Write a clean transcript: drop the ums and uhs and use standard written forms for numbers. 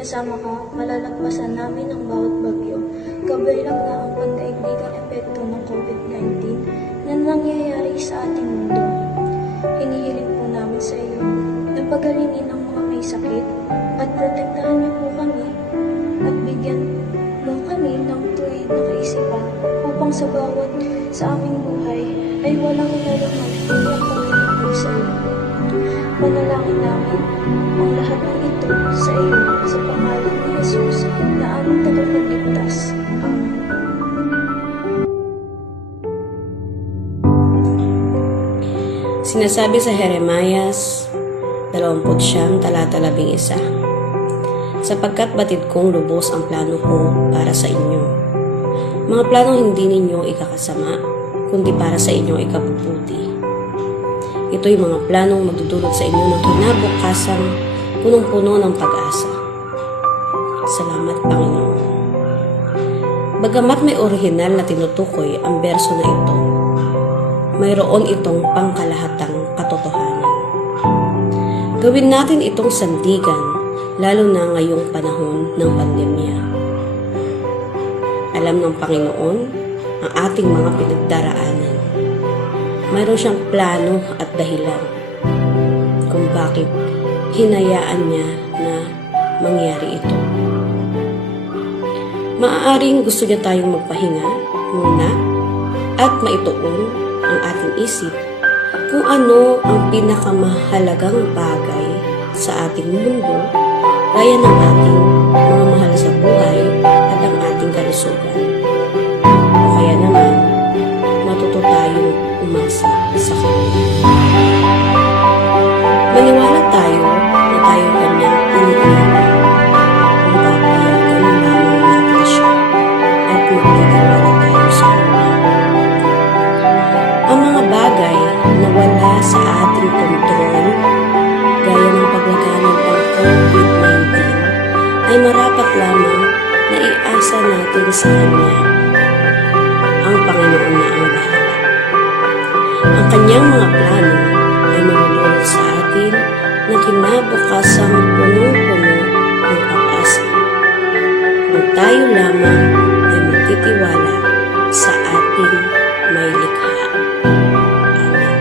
kasama ka, malalagpasan namin ang bawat bagyo, kabilang na ang pandaigdigang epekto ng COVID-19 na nangyayari sa ating mundo. Hinihiling po namin sa iyo na pagalingin ang mga may sakit at protektahan niyo po kami at bigyan mo kami ng tuwid na kaisipan upang sa bawat sa aming buhay ay walang ilalaman kundi ang pagkikinig sa iyo. Panalangin namin ang lahat ng ito sa iyo sa pangalan ni Jesus na aming tagapagligtas. Amen. Sinasabi sa Jeremias 29, talata 11, sapagkat batid kong lubos ang plano ko para sa inyo. Mga planong hindi ninyo ikakasama, kundi para sa inyong ikabubuti. Ito'y mga planong magdudulot sa inyo ng kinabukasan punong-puno ng pag-asa. Salamat, Panginoon. Bagamat may orihinal na tinutukoy ang berso na ito, mayroon itong pangkalahatang katotohanan. Gawin natin itong sandigan, lalo na ngayong panahon ng pandemya. Alam ng Panginoon ang ating mga pinagdaraanan. Mayroon siyang plano at dahilan kung bakit hinayaan niya na mangyari ito. Maaaring gusto niya tayong magpahinga muna at maituon ang ating isip kung ano ang pinakamahalagang bagay sa ating mundo, gaya ng ating mga mahal sa buhay at ang ating kalusugan. O kaya naman, matuto tayong umasa sa Kanya. Maniwala tayo na tayo Kanyang iniiwan kung papayagan lamang natin siya at magtitiwala tayo sa Kanya. Ang mga bagay na wala sa ating kontrol, gaya ng paglaganap ng COVID-19, ay marapat lamang na iasa natin sa Kanya. Ang Panginoon na ang bahala. Ang Kanyang mga plano ay manunulot sa atin ng kinabukasang punong-puno ng pag-asa. Kung tayo lamang ay magtitiwala sa ating may likha. Amen.